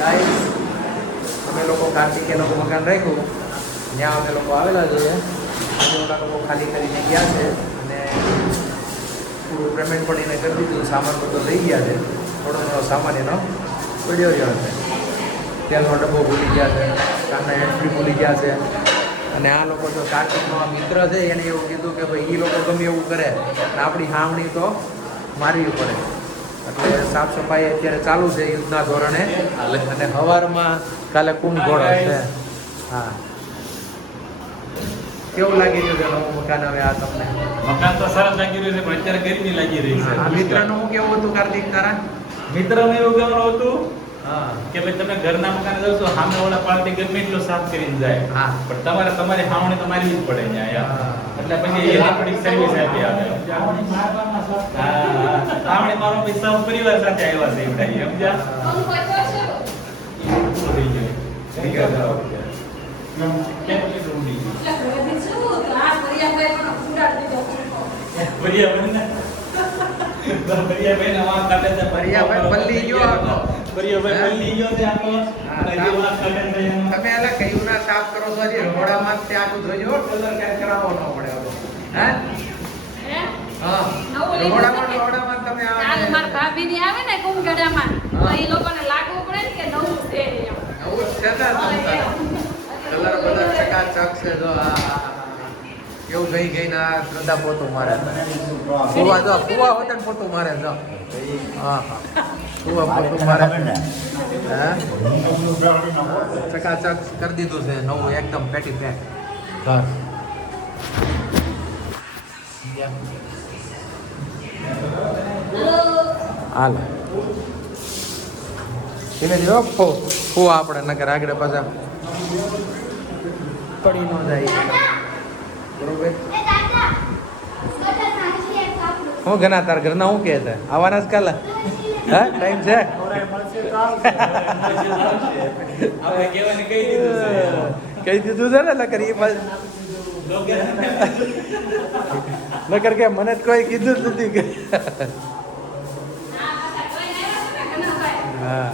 Guys અમે લોકો કાર્તિકે લોકો મકાન રાખ્યું ત્યાં અમે લોકો આવેલા છીએ. આજે ઓલા લોકો ખાલી કરીને ગયા છે અને પૂરું પેમેન્ટ પણ એને કરી દીધું. સામાન બધો લઈ ગયા છે. થોડો થોડો સામાન એનો પડ્યો રહ્યો છે. તેલનો ડબ્બો ભૂલી ગયા છે, કારના એન્ટ્રી ભૂલી ગયા છે. અને આ લોકો જો કાર્તિકનો આ મિત્ર છે એને એવું કીધું કે ભાઈ એ લોકો ગમે એવું કરે અને આપણી હાવણી તો મારવી પડે. એટલે સાફ સફાઈ અત્યારે ચાલુ છે યુદ્ધના ધોરણે. અને સવારમાં કાલે કુંભ ઘોડો છે. હા, કેવું લાગી રહ્યું છે નવું મકાન? હવે આ તમને મકાન તો સરસ લાગી રહ્યું છે, પણ અત્યારે ગરમી લાગી રહી છે. આ મિત્રનું હું કેવું હતું કાર્તિક તારા? મિત્રને એવું કહેવાનું હતું હા કે ભાઈ તમે ઘરના મકાને જાવ છો, સામે વાળા પાર્ટી ગમે એટલું સાફ કરીને જાય, હા પણ તમારી હાવણી તો મારવી જ પડે અહીંયા. એટલે પછી એ થોડીક સર્વિસ આપી આવે. હાવણી મારો પૈસા પરિવાર સાથે આવ્યા છે એવડા સમજ્યા. થઈ ગયું તમે એલા કયું ના સાફ કરો છો? હજી રમોડામાં જ આખું જોજો, કલર ક્યાંય કરાવવો ન પડે. હે હા, રમોડામાં તમે કાલ માર ભાભીની આવે ને કુંભગઢામાં તો એ લોકોને લાગવું પડે ને કે નવું છે એમ. નવું જ છે ને કલર કલર ચકાચક છે. જો હા કેવું ગઈ ગઈ ના શ્રદ્ધા પોતું મારે. ફુવા જો ફુવા હોતે ને પોતું મારે. જો હા હા ફુવા પોતું મારે. હા ચકાચક કરી દીધું છે નવું એકદમ પેટી પેક ઘર. હાલો ધીમે ધીમે ફુવા આપણે નકર આગળ પાછા પડી ન જાય. બરોબર. હું ઘણા તાર ઘરના હું કે આવવાના જ કાલે? હા ટાઈમ છે? આપણે કહેવાને કહી દીધું છે. કહી દીધું છે ને નકર એ બાજુ નકર કે મને જ કોઈ કીધું જ નથી કે. હા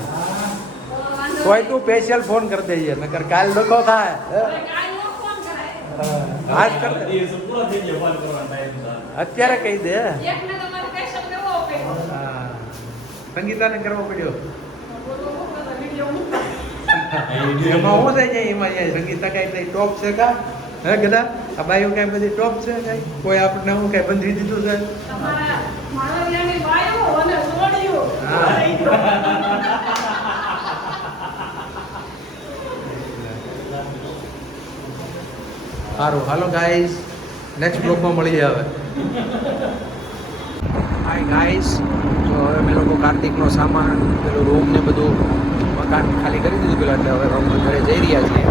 કોઈ તું સ્પેશિયલ ફોન કરી દઈએ નકર કાલ લોકો થાય. આજ કર અત્યારે કહી દે. સંગીતાને કરવો પડ્યો. એમાં હું થઈ જાય એમાં સંગીતા કઈ ટોપ છે કા? હે ગદા આ બાઈઓ કઈ બધી ટોપ છે કઈ? કોઈ આપણને હું કઈ બંધી દીધું છે? સારું હાલો ગાઈસ, નેક્સ્ટ બ્લોગમાં મળીએ હવે. હાય ગાઈસ, તો હવે અમે લોકો કાર્તિકનો સામાન પેલું રૂમ ને બધું મકાન ખાલી કરી દીધું પેલા, એટલે હવે ઘરે જઈ રહ્યા છીએ.